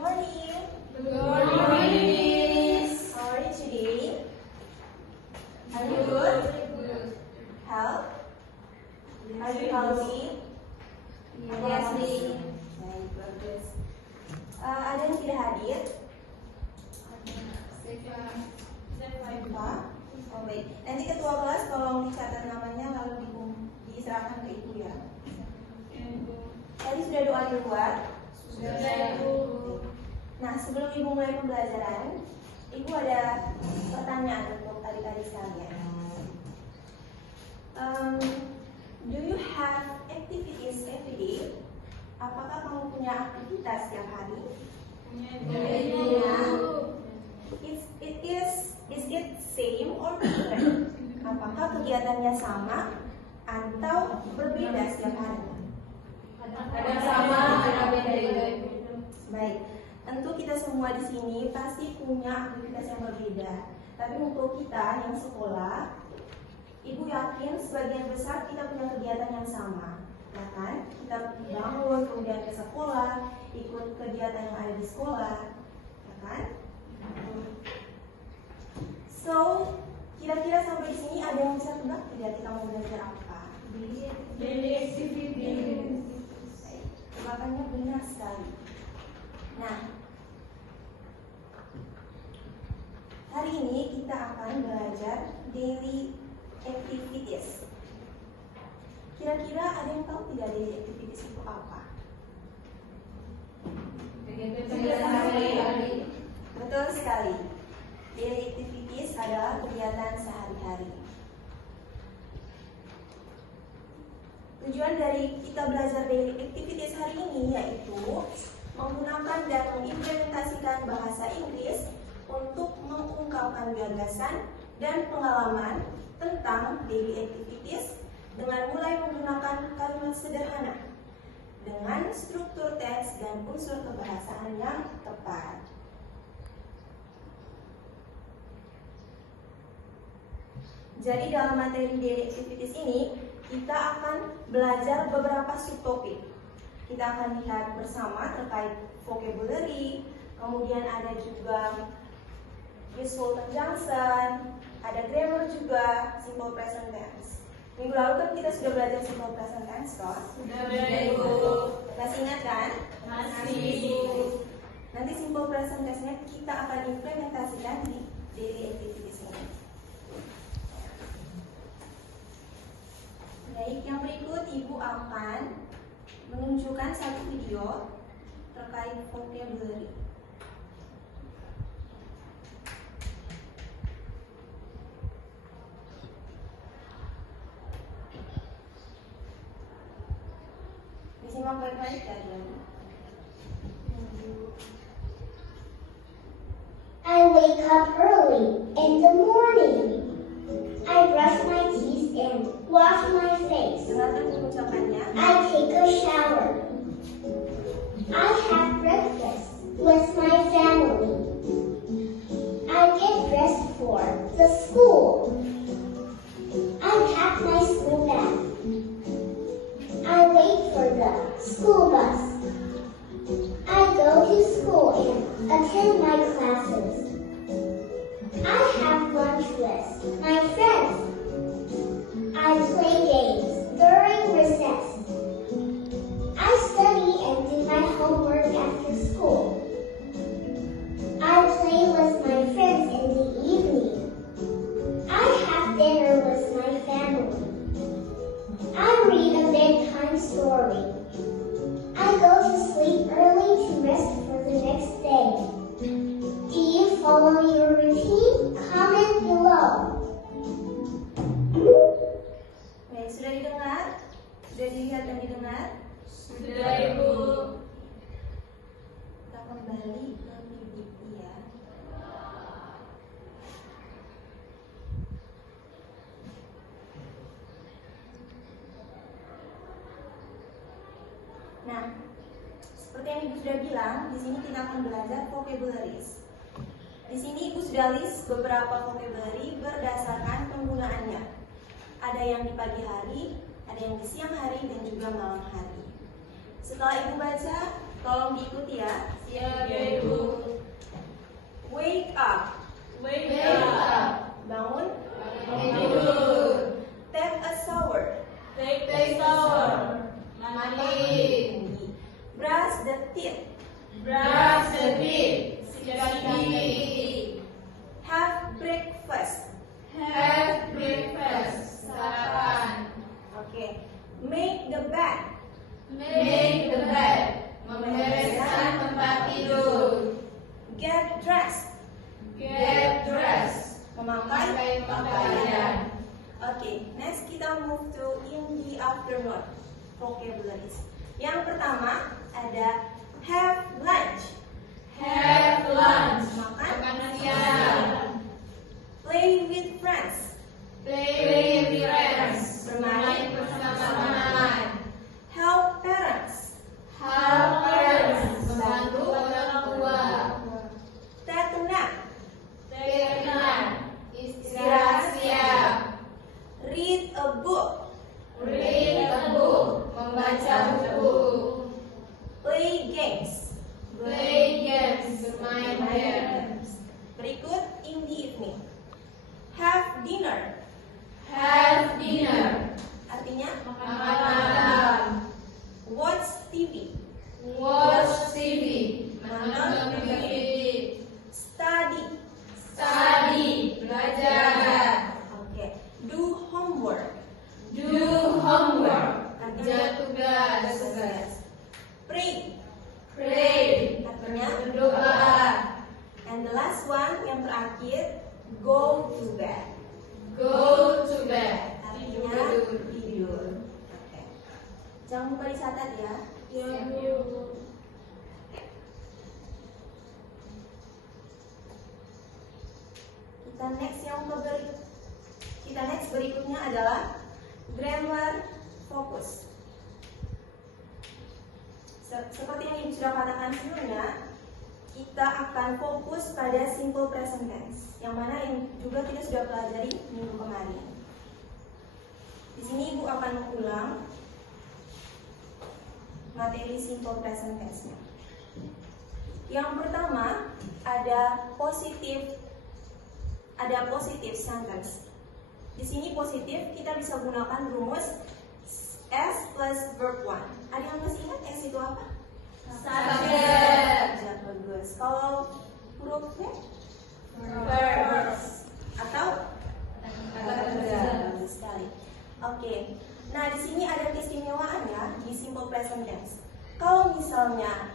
morning. Good morning, Miss. How are you today? Are you Good. good? Health? Are you healthy? Yes, Miss. Baik, bagus. Ada yang tidak hadir? Pak? Oh baik. Nanti ketua kelas tolong dicatat namanya lalu diserahkan ke ibu ya. Tadi sudah doa di luar? Sudah, Ibu. Nah, sebelum ibu mulai pembelajaran, ibu ada pertanyaan untuk adik-adik sekalian. Do you have activities every day? Apakah kamu punya aktivitas setiap hari? Punya. Is it same or different? Apakah kegiatannya sama atau berbeda setiap hari? Ada sama, ada beda. Baik, tentu kita semua di sini pasti punya aktivitas yang berbeda. Tapi untuk kita yang sekolah, ibu yakin sebagian besar kita punya kegiatan yang sama, ya kan? Kita bangun, kemudian ke sekolah, ikut kegiatan yang ada di sekolah, ya kan? So, kira-kira sampai sini ada yang bisa tebak tidak kita mau belajar apa? Daily activity. Baik, tebakannya benar sekali. Nah, hari ini kita akan belajar daily activities. Kira-kira ada yang tahu tidak daily activities itu apa? Kegiatan sehari-hari. Betul sekali. Daily activities adalah kegiatan sehari-hari. Tujuan dari kita belajar daily activities hari ini yaitu menggunakan dan mengimplementasikan bahasa Inggris untuk mengungkapkan gagasan dan pengalaman tentang daily activities dengan mulai menggunakan kalimat sederhana dengan struktur teks dan unsur kebahasaan yang tepat. Jadi dalam materi daily activities ini kita akan belajar beberapa subtopik. Kita akan lihat bersama terkait vocabulary, kemudian ada juga useful conjunction, ada grammar juga, simple present tense. Minggu lalu kan kita sudah belajar simple present tense, toh? Sudah, Ibu. Masih ingat kan? Masih, Ibu. Nanti simple present tense-nya kita akan implementasikan di daily activities ini. Baik, yang berikut Ibu akan menunjukkan satu video terkait vocabulary. Disimak baik-baik ya, Johnny. I wake up early in the morning. I brush my teeth and wash my face. Dengarkan pengucapannya. I take a shower. I have breakfast with my family. I get dressed for the school. I pack my school bag. I wait for the school bus. I go to school and attend my classes. I have lunch with my friends. I play games during recess. I study and do my homework after school. I play with my friends in the evening. I have dinner with my family. I read a bedtime story. I go to sleep early to rest for the next day. Do you follow your routine? Comment below. Baik, sudah didengar? Sudah dilihat dan didengar? Sudah, Ibu. Kita kembali ke PPT ya. Nah, seperti yang Ibu sudah bilang, di sini kita akan belajar vocabularies. Di sini Ibu sudah list beberapa vocabulary berdasarkan penggunaannya. Ada yang di pagi hari, ada yang di siang hari, dan juga malam hari. Setelah Ibu baca, tolong diikuti ya. Siap, Ibu. Wake up, Wake up. bangun. Tidur. Take a shower, Take shower. Mandi. brush the teeth, Brush the teeth. Sikat gigi. have breakfast. Have breakfast. Sarapan. Oke, make the bed, Make the bed. Membereskan tempat tidur. get dressed, Get dressed. memakai. Pakai pakaian. Oke, next kita move to in the afternoon vocabularies. Yang pertama ada have lunch, Have lunch. makan. Makan siang. Play with friends, Play with friends. Bermain bersama teman. help parents, Help parents. Membantu orang tua. take a nap, Take a nap. Istirahat siang. read a book, Read a book. Membaca buku. play games. Play games. Bermain games. Berikut in the evening, have dinner, Have dinner. artinya Makan malam. watch TV, Watch TV. Menonton TV. study. Study. Belajar. Oke, do homework, Do homework. Kerja tugas. pray, Pray. artinya Berdoa. and the last one yang terakhir go to bed, Go to bed. artinya tidur. Oke. Jangan lupa dicatat ya. Kita next berikutnya adalah grammar focus. Seperti yang Ibu sudah katakan sebelumnya, kita akan fokus pada simple present tense, yang mana yang juga kita sudah pelajari minggu kemarin. Di sini Ibu akan mengulang materi simple present tense-nya. Yang pertama ada positive sentence. Di sini positif kita bisa gunakan rumus S plus verb 1. Ada yang masih ingat S itu apa? Subject. Ya, bagus. Kalau huruf V Verbs. atau bagus sekali. Oke. Nah, di sini ada keistimewaan ya di simple present tense. Kalau misalnya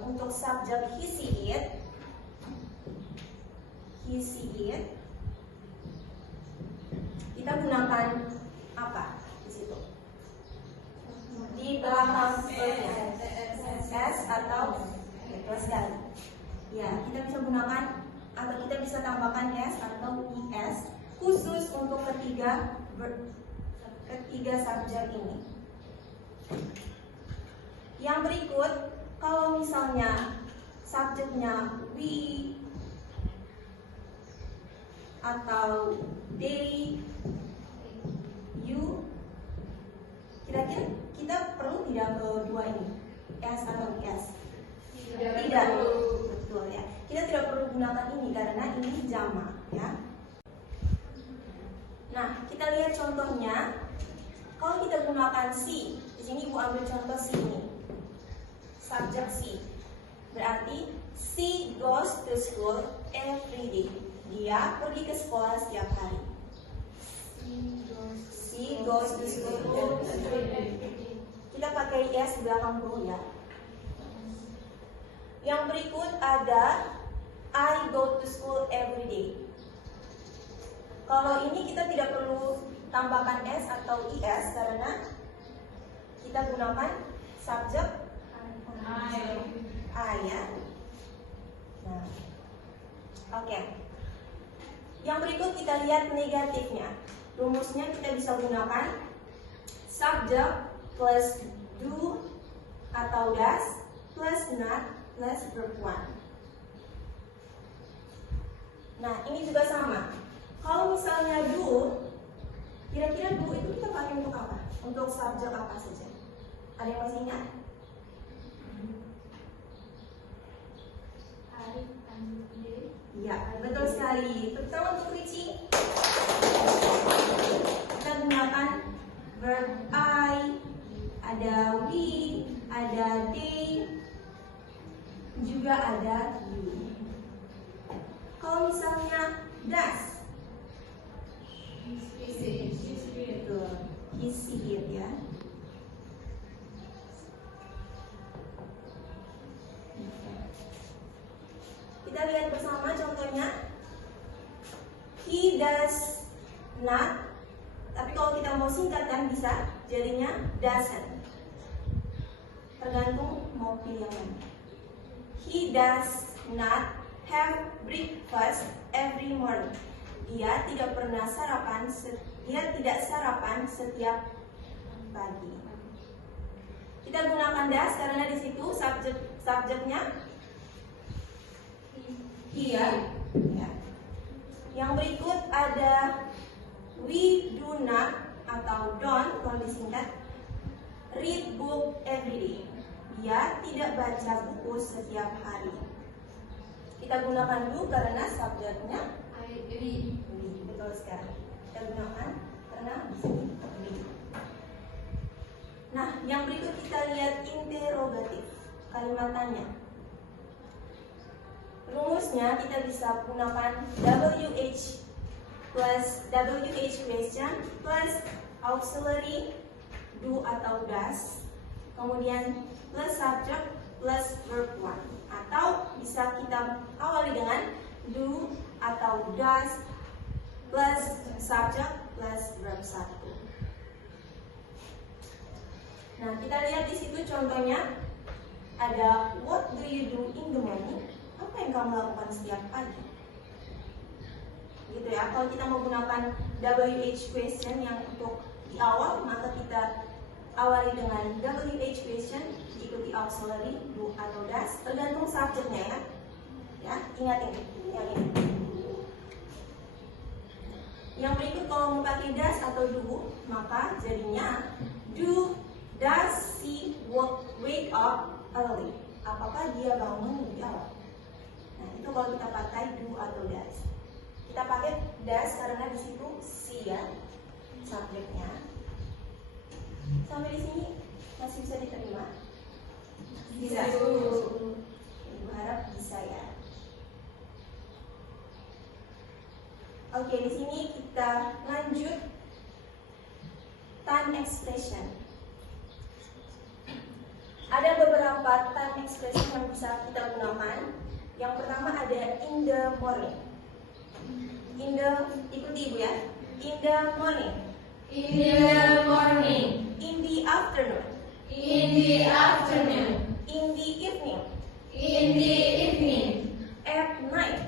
untuk subjek he see it, kita gunakan apa di situ? Di belakang verbnya S atau betul sekali. Ya, kita bisa gunakan atau kita bisa tambahkan S atau IS khusus untuk ketiga subjek ini. Yang berikut, kalau misalnya subjeknya we atau they, you, kira-kira kita perlu tidak kedua ini, S atau IS? Tidak, betul ya. Kita tidak perlu gunakan ini karena ini jamak ya. Nah, kita lihat contohnya. Kalau kita gunakan she, di sini Ibu ambil contoh she ini, subjek she. Berarti she goes to school every day. Dia pergi ke sekolah setiap hari. She goes to school every day. Kita pakai S di belakang guru ya. Yang berikut ada I go to school every day. Kalau ini kita tidak perlu tambahkan S atau IS karena kita gunakan subjek I ya. Nah, oke. Yang berikut kita lihat negatifnya. Rumusnya kita bisa gunakan subjek plus do atau does plus not plus verb 1. Nah, ini juga sama. Kalau misalnya do, kira-kira do itu kita pakai untuk apa? Untuk subjek apa saja? Ada yang masih ingat? betul sekali. Pertama untuk Ricci. Kita gunakan verb I, ada we, ada they, juga ada you. Kalau misalnya does, betul, he see it ya. Kita lihat bersama contohnya. He does not. Tapi kalau kita mau singkatkan bisa jadinya doesn't. Tergantung mau pilih yang mana. He does not have breakfast every morning. Dia tidak pernah sarapan. Dia tidak sarapan setiap pagi. Kita gunakan does karena di situ subjeknya he ya. Yang berikut ada we do not atau don't kalau disingkat read book every day. Dia tidak baca buku setiap hari. Kita gunakan do karena subjeknya read. Betul sekali. Kita gunakan karena di sini read. Nah, yang berikut kita lihat interrogatif, kalimat tanya. Rumusnya kita bisa gunakan WH plus WH question plus auxiliary do atau does, kemudian plus subject plus verb 1, atau bisa kita awali dengan do atau does plus subject plus verb 1. Nah, kita lihat di situ contohnya ada what do you do in the morning? Apa yang kamu lakukan setiap pagi? Gitu ya. Kalau kita menggunakan WH question yang untuk di awal, maka kita awali dengan WH question diikuti auxiliary do atau does, tergantung subjeknya ya. Ya, ingat ini, yang ini. Yang berikut kalau mau pakai does atau do, maka jadinya does she wake up early? Apakah dia bangun lebih awal? Nah, itu kalau kita pakai do atau does. Kita pakai does karena di situ she ya, subjeknya. Sampai di sini masih bisa diterima? Bisa. Ibu harap bisa ya. Oke, di sini kita lanjut time expression. Ada beberapa time expression yang bisa kita gunakan. Yang pertama ada in the morning. In the, ikuti ibu ya. In the morning. In the morning. In the afternoon. In the afternoon. In the evening. In the evening. At night.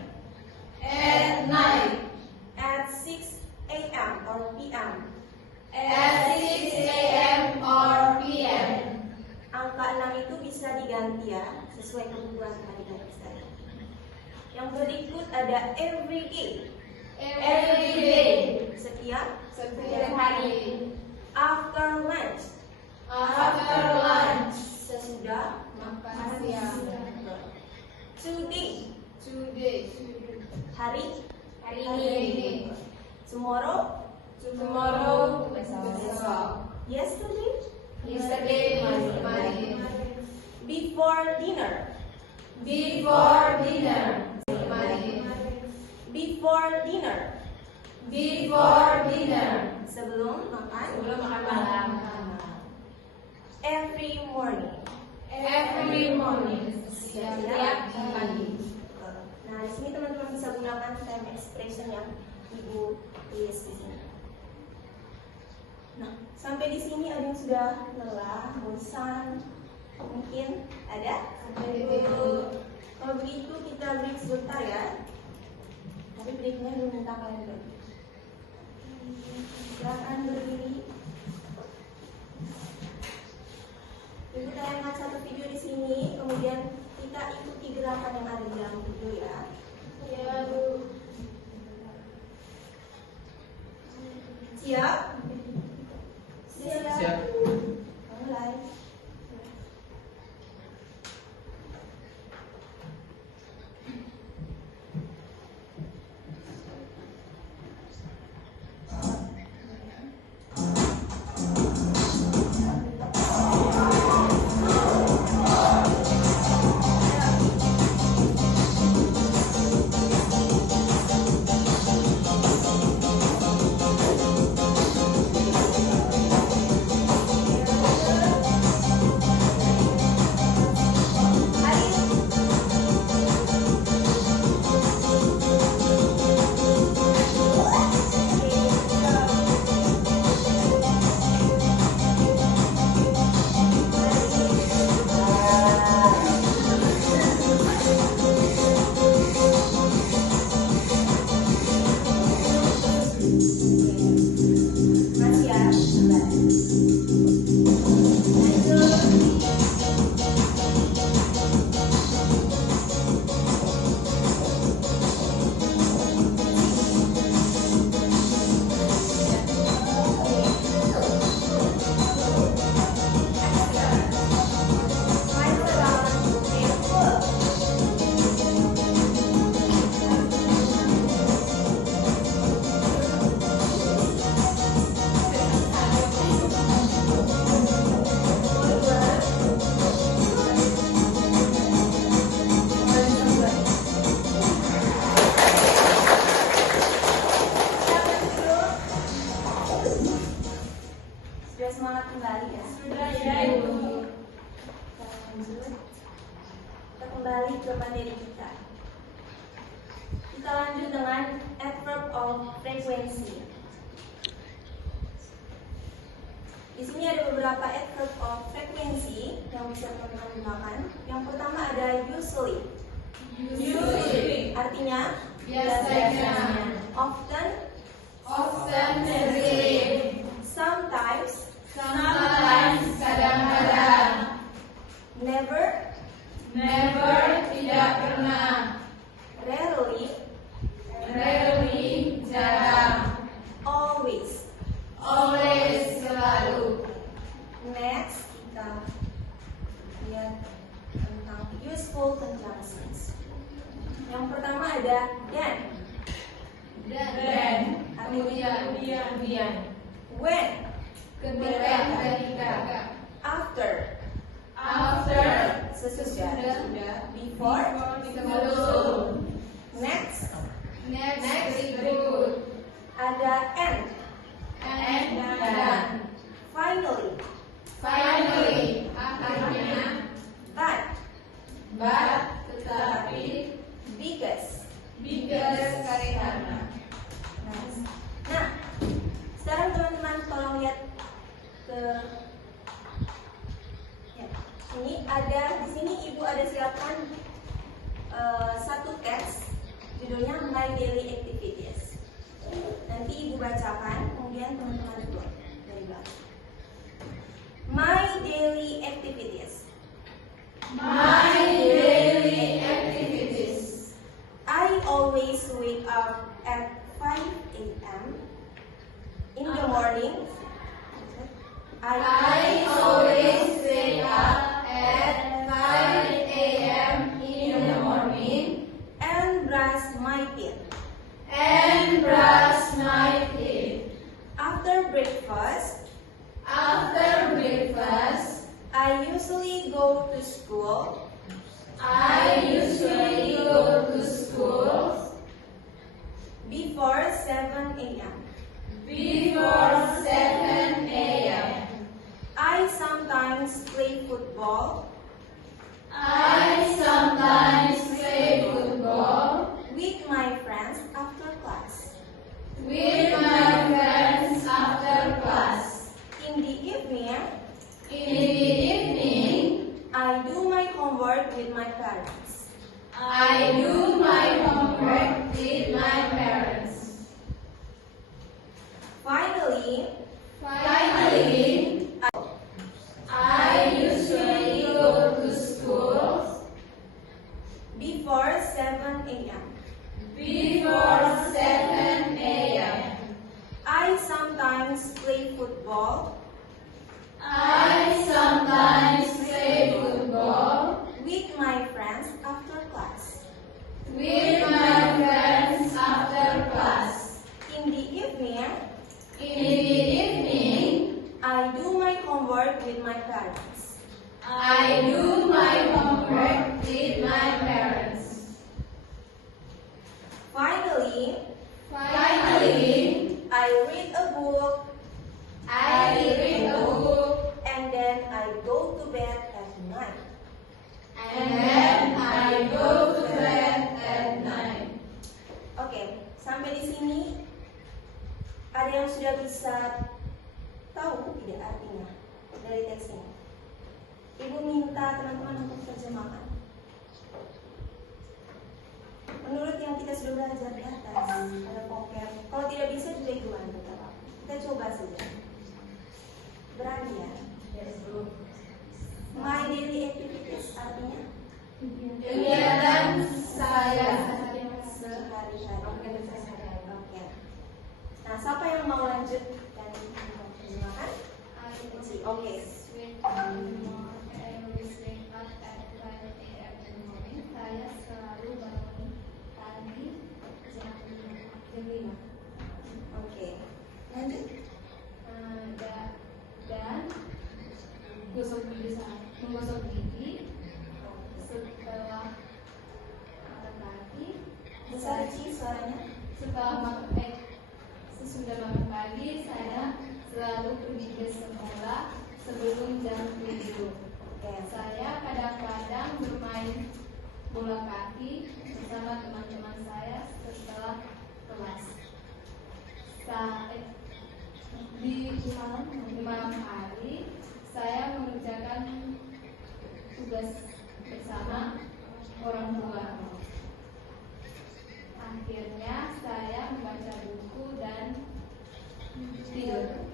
At night. At 6 a.m. or p.m. At 6 a.m. or p.m. Angka 6 itu bisa diganti ya, sesuai kebutuhan adik-adik sekalian. Yang berikut ada every day. Every day. Setiap hari. After lunch. After lunch. Sesudah Makan siang. today. Today. Hari ini. Tomorrow. Besok. Yesterday. Yesterday. Before dinner. Before dinner. Before dinner. Before dinner. Sebelum makan. Sebelum makan malam. Every morning. Every morning. Setiap pagi. Nah, di sini teman-teman bisa gunakan time expression yang ibu tulis di sini. Nah, sampai di sini ada yang sudah lelah, bosan, mungkin ada? Kalau begitu kita break sebentar ya. Tapi breaknya belum minta kalian berdiri. Silakan berdiri. Ibu tayangkan satu video di sini, kemudian kita ikuti gerakan yang ada di dalam video ya. Ya, Bu. Siap? Siap. Mulai. juga materi kita. Kita lanjut dengan adverb of frequency. Di sini ada beberapa adverb of frequency yang bisa teman-teman gunakan. Yang pertama ada usually. Usually. Artinya Biasanya. often, Often, sering. sometimes, Sometimes, kadang-kadang. never, Never, tidak pernah. rarely, Rarely, jarang. always. Always, selalu. Next, kita lihat tentang useful conjunctions. Yang pertama ada then. Dan kemudian. When, Ketika. after, After. sesudah, before, Sebelum. next, Next, berikut. ada and, Dan. finally, Finally. Akhirnya. but, Tetapi. because. Karena. Nah, sekarang teman-teman tolong lihat ke ya, ini ada di sini ibu ada siapkan satu teks judulnya My Daily Activities. Nanti ibu bacakan, kemudian teman-teman tulis dari belakang. My daily activities. My daily activities. I always wake up at 5 a.m. in the morning. I always wake up at 5 a.m. in the morning and brush my teeth. and brush my teeth. After breakfast, After breakfast, I usually go to school I usually go to school before 7 a.m. before 7 a.m. I sometimes play football I sometimes play football with my friends after class. with my friends after class. In the evening, In the evening, I do my homework with my parents. I do my homework with my parents. Finally, Finally, I usually go to school before 7 a.m. before 7 a.m. I sometimes play football I sometimes play football with my friends after class. with my friends after class. In the evening, In the evening, I do my homework with my parents. I do my homework with my parents. Finally, Finally, I read a book I read a book and then I go to bed at night. and then I go to bed at night. Oke, sampai di sini ada yang sudah bisa tahu tidak artinya dari teks ini? Ibu minta teman-teman untuk terjemahkan. Menurut yang kita sudah belajar di atas, ada vocab. Kalau tidak bisa juga ibu bantu, tak apa. Kita coba saja. Berani ya? My daily activities artinya Kegiatan saya sehari-hari. Oke. Nah, siapa yang mau lanjut dan mau terjemahkan? Oke. Saya selalu bangun pagi jam 5. Oke. Lanjut. Dan menggosok gigi setelah makan pagi. Besar Ci suaranya. Sesudah makan pagi, saya selalu pergi ke sekolah sebelum jam 7. Oke. Saya kadang-kadang bermain bola berulang kaki bersama teman-teman saya setelah kelas. Di malam hari saya mengerjakan tugas bersama orang tua. Akhirnya saya membaca buku dan tidur.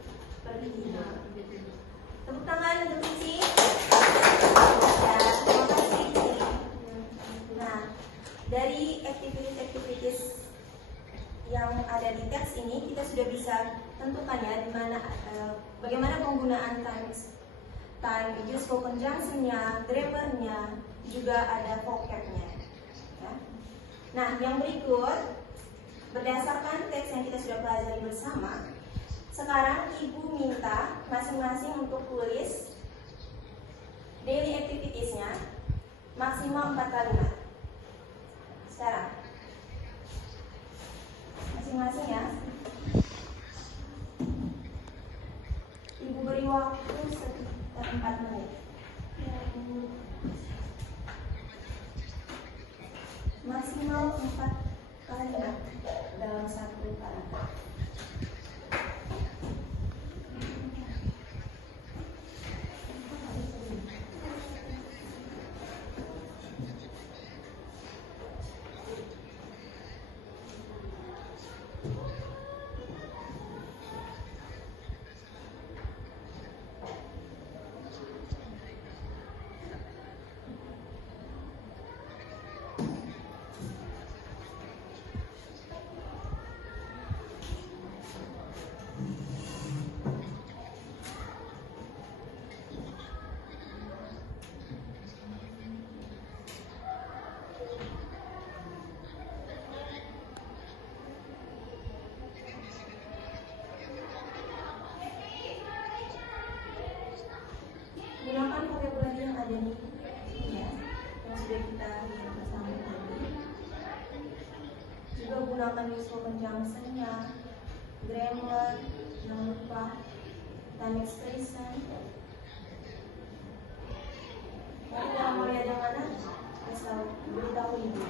Tepuk tangan untuk Cici. Ya, terima kasih Cici. Nah, dari aktivitas yang ada di teks ini kita sudah bisa tentukan ya di mana bagaimana penggunaan time use conjunction-nya, grammar-nya, juga ada vocab-nya. Ya. Nah, yang berikut berdasarkan teks yang kita sudah pelajari bersama, sekarang Ibu minta masing-masing untuk tulis daily activities-nya maksimal 4 kalimat. Sekarang masing-masing ya. Ibu beri waktu sekitar 4 menit. Maksimal 4 kalimat dalam satu paragraf. Gunakan vocabulary yang ada nih, ya, yang sudah kita lihat bersama tadi. Juga gunakan useful conjunction-nya, grammar, jangan lupa time expression. Nanti dalam melihat yang mana, beritahu ibu.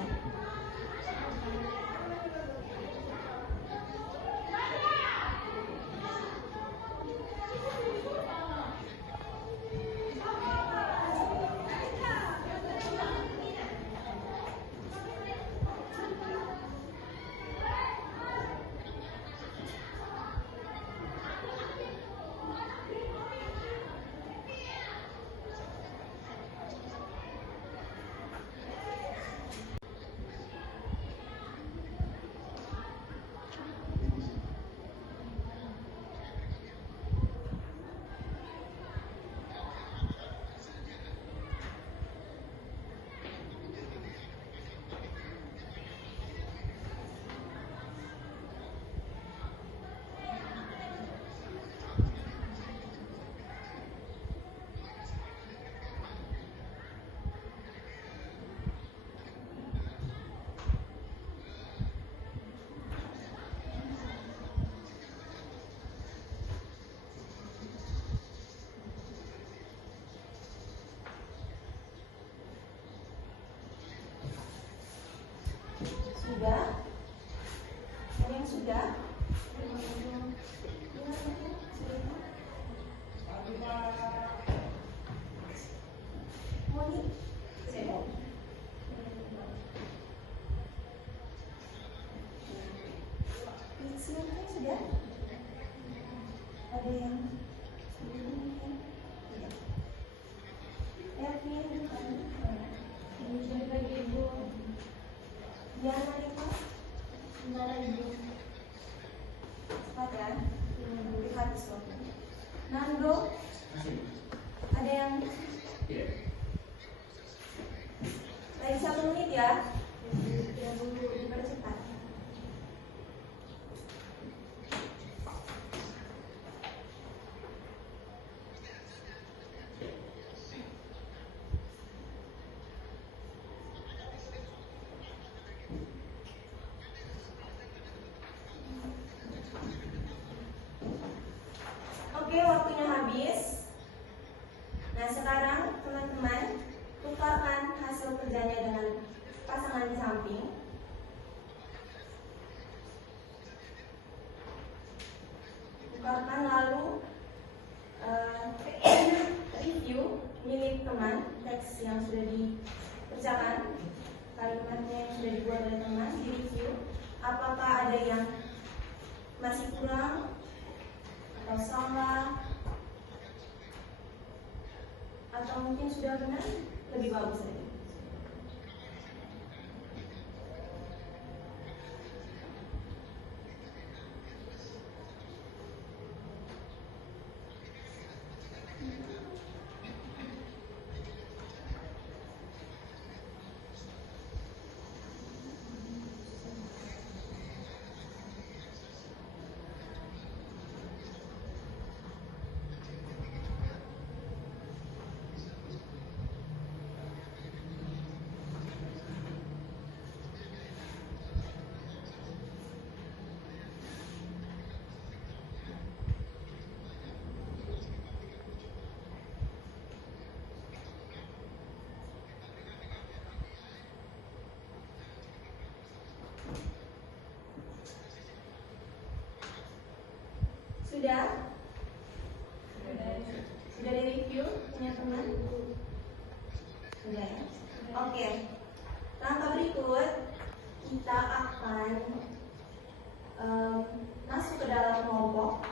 Sudah? Ada yang sudah? Moni? Siapa sudah? Ada yang tidak? Ervin bukan? Diana itu? Cepat ya. Lihat besok. Nando? Ada yang? Lagi 1 menit ya. Dipercepat. Oke, waktunya habis. Nah, sekarang teman-teman tukarkan hasil kerjanya dengan teks yang sudah dikerjakan, kalimatnya yang sudah dibuat oleh teman, di review. Apakah ada yang masih kurang atau salah, atau mungkin sudah benar? Lebih bagus lagi. Sudah? Sudah di-review punya teman? Sudah ya? Oke. Langkah berikut, kita akan masuk ke dalam kelompok.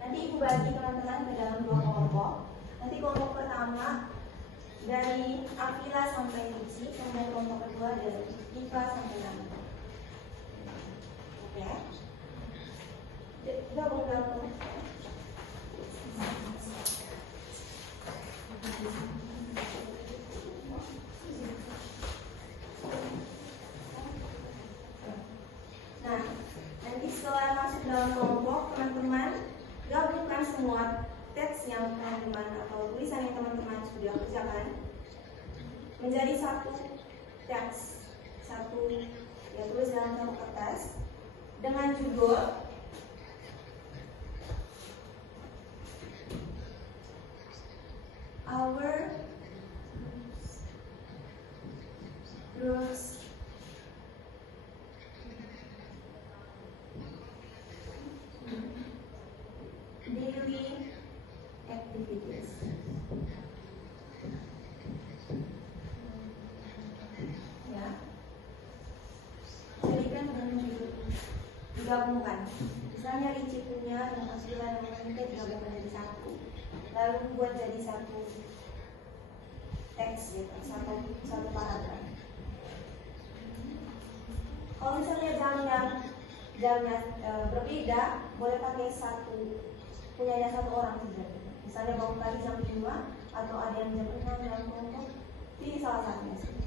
Nanti Ibu bagi teman-teman ke dalam 2 kelompok. Nanti kelompok pertama dari Akila sampai Lici, kemudian kelompok kedua dari Iva sampai Nanda. Oke? Gabung dalam kelompok. Nah, nanti setelah masuk dalam kelompok, teman-teman gabungkan semua teks yang teman-teman atau tulisan yang teman-teman sudah kerjakan menjadi satu teks, ya tulis dalam satu kertas dengan judul Our Girls Daily Activities. Ya, jadikan dengan judul digabungkan. Misalnya Lici punya yang Asila dan Monika digabungkan jadi satu, lalu buat jadi satu teks gitu, satu paragraf. Kalau misalnya jamnya berbeda, boleh pakai punyanya satu orang saja. Misalnya bangun pagi jam 5 atau ada yang jam 6 dalam kelompok, pilih salah satunya saja.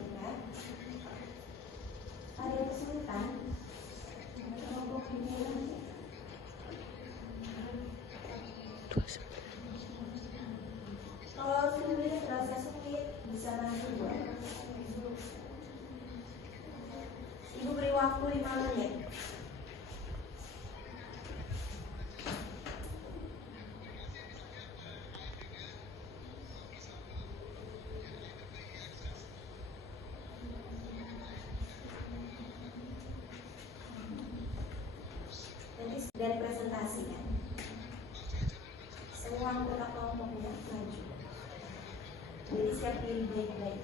Oke. Ada yang kesulitan? Kalau sulit, rasa sulit, bisa nanti buat. Ibu beri waktu 5 menit. Dan presentasinya semua anggota kelompoknya maju, jadi siap pilih baik-baik,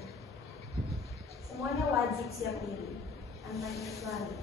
semuanya wajib siap pilih tanpa kecuali.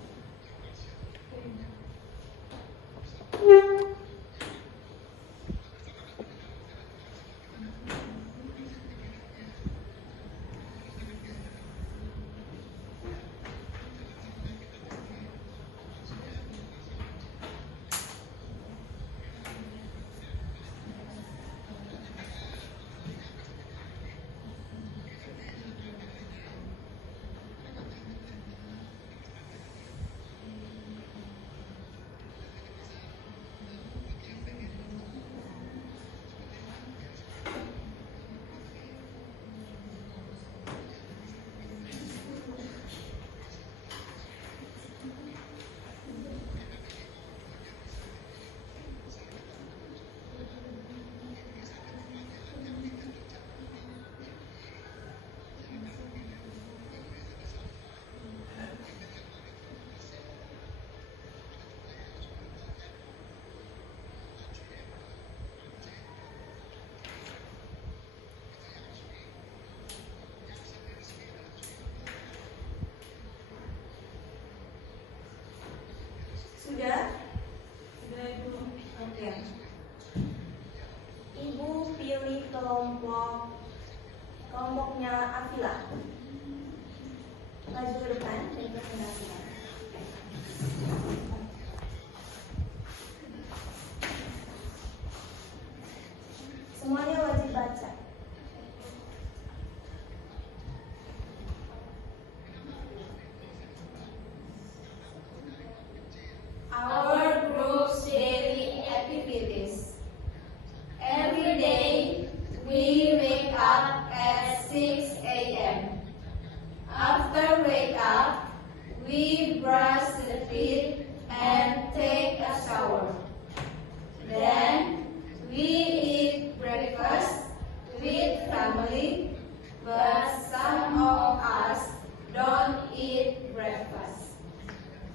kelompoknya Afila. Maju ke depan dan presentasikan. Semuanya wajib baca. Our group's daily activities. Every day, we wake up at 6 a.m. After wake up, we brush the teeth and take a shower. Then, we eat breakfast with family, but some of us don't eat breakfast.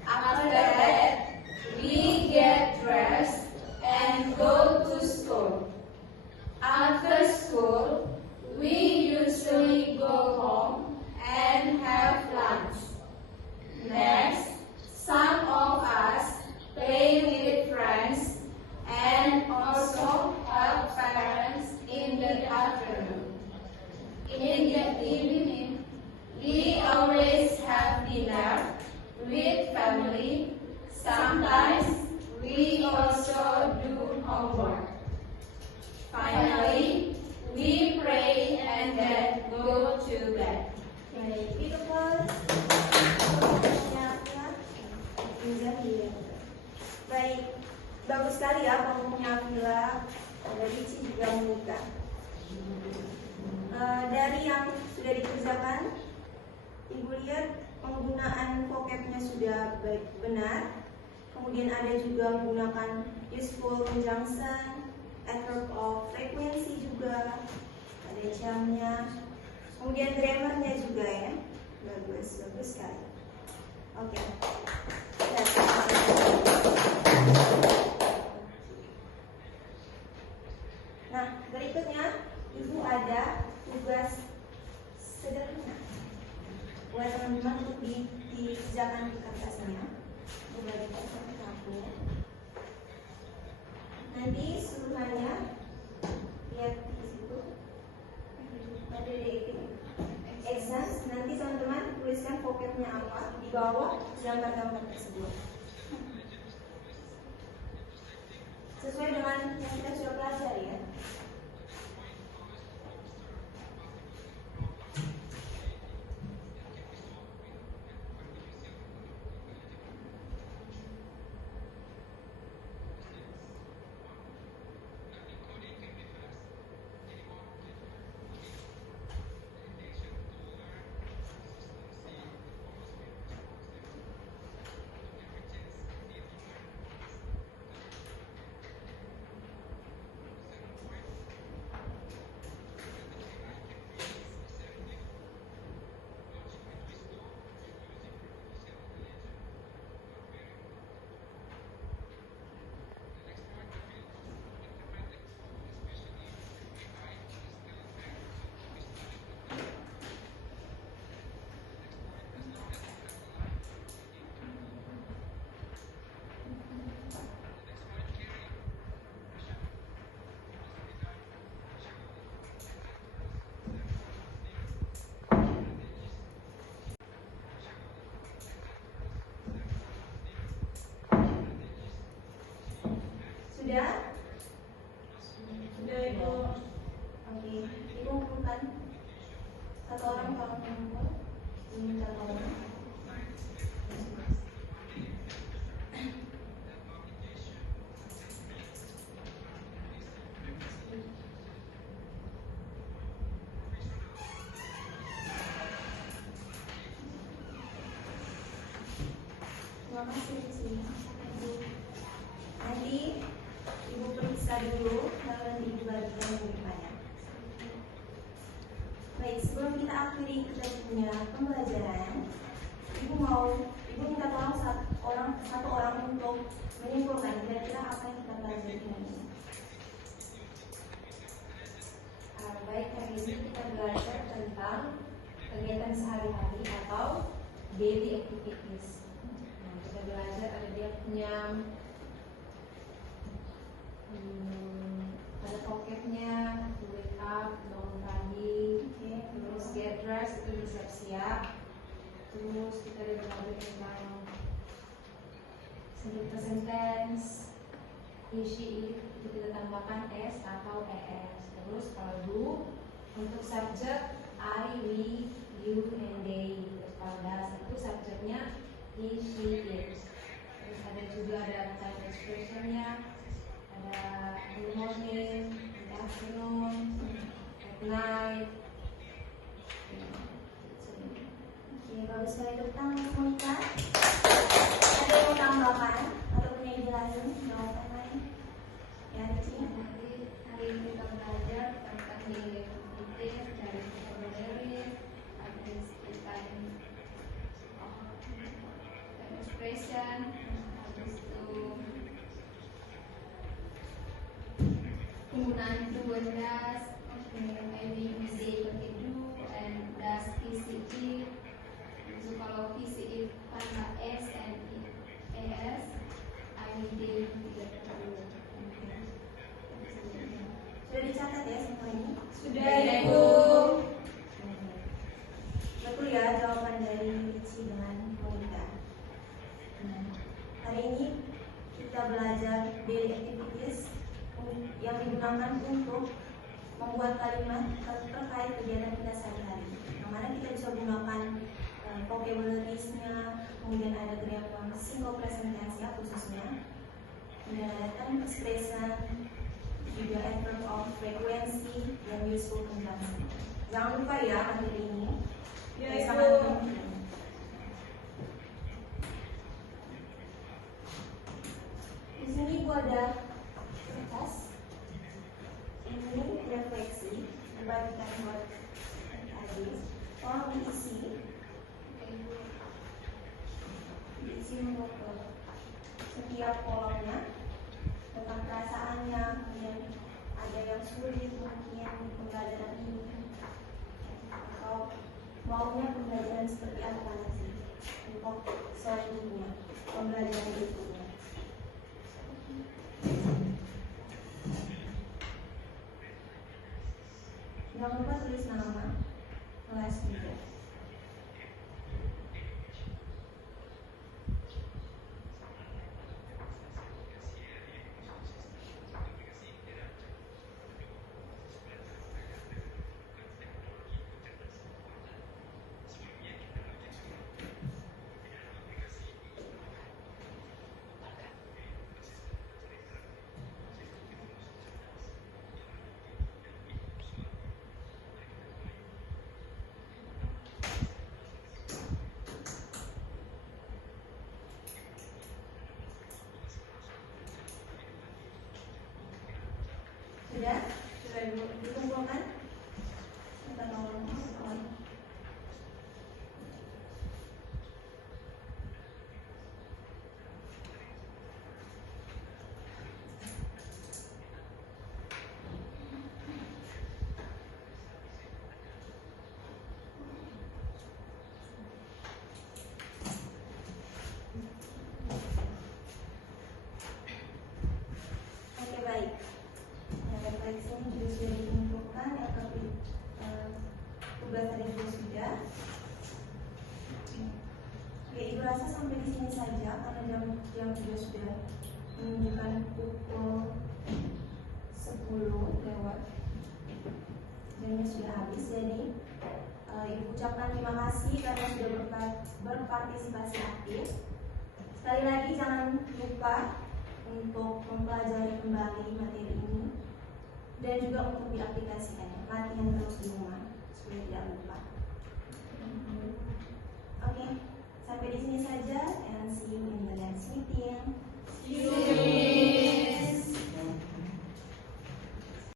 After that, we get dressed and go to school. After school, we usually go home and have lunch. Next, some of us play with friends and also help parents in the afternoon. In the evening, we always have dinner with family. Sometimes we also do homework. Finally, we pray and then go to bed. Baik, itu kelompoknya Afila. Baik, bagus sekali ya kelompoknya Afila. Ada Cici juga menikah. Dari yang sudah dikerjakan, Ibu lihat penggunaan vocabnya sudah benar. Kemudian ada juga menggunakan useful conjunction, adverb of frequency juga, ada jamnya. Kemudian grammarnya juga ya, bagus sekali. Oke. Nah, berikutnya Ibu ada tugas sederhana buat teman-teman untuk dikerjakan di kertasnya. Bagikan satu sapu. Nanti seluruhannya lihat di situ ada di exams. Nanti teman-teman tuliskan vocabnya apa di bawah gambar-gambar tersebut sesuai dengan yang kita sudah pelajari ya. Sudah? Sudah Ibu. Oke, Ibu kumpulkan satu orang kalau kumpul, minta tolong. Terima kasih di sini. Nanti Ibu periksa dulu, lalu Ibu bagikan yang banyak. Baik, sebelum kita akhiri kita punya pembelajaran, Ibu minta tolong satu orang untuk menyimpulkan kira-kira apa yang kita pelajari hari ini. Baik, hari ini kita belajar tentang kegiatan sehari-hari atau daily activities. Nah, kita belajar ada dia punya ada vocabnya, wake up, bangun pagi. Terus kita ada belajar tentang present tense, he, she, it, itu kita tambahkan s atau es. Terus kalau do untuk subjek I, we, you, and they. Terus kalau does itu subjeknya he, she, it. Terus ada juga ada time expressionnya, ada in the morning, in the afternoon, at night. Oke, bagus sekali tepuk tangan untuk Monica. Ada yang mau tambahkan atau punya ide lain, jawaban lain? Ya, Cici. Nanti hari ini kita belajar tentang daily activities dari vocabulary, habis time expression, habis itu penggunaan do and does, maybe we say seperti do and does PCE. So kalau PCE tanpa s and es, I day tidak perlu. Sudah dicatat ya semua ini? Sudah, Ibu. Betul ya jawaban dari Cici dengan Monica. Hari ini kita belajar daily activities yang digunakan untuk membuat kalimat terkait kegiatan kita sehari-hari. Yang mana kita bisa gunakan vocabulary-nya, kemudian ada grammar simple present tense ya khususnya, kemudian ada time expression, juga adverb of frequency dan useful conjunction. Jangan lupa ya materi ini. Ya, Sangat Ibu. penting. Di sini Ibu ada kertas. Ini refleksi bagikan buat adik. Tolong diisi untuk setiap kolomnya tentang perasaannya, kemudian ada yang sulit mungkin pembelajaran ini atau maunya pembelajaran seperti apa nanti untuk selanjutnya pembelajaran berikutnya. Jangan lupa tulis nama kelas juga. Sudah dikumpulkan? Kita mau oke, baik. Refleksinya juga sudah dikumpulkan, yang tugas tadi juga sudah. Oke, Ibu rasa sampai di sini saja karena jam juga sudah menunjukkan pukul 10 lewat. Jamnya sudah habis, jadi Ibu ucapkan terima kasih karena sudah berpartisipasi aktif. Sekali lagi jangan lupa untuk mempelajari kembali materi ini dan juga untuk diaplikasikannya. Latihan terus di rumah supaya tidak lupa.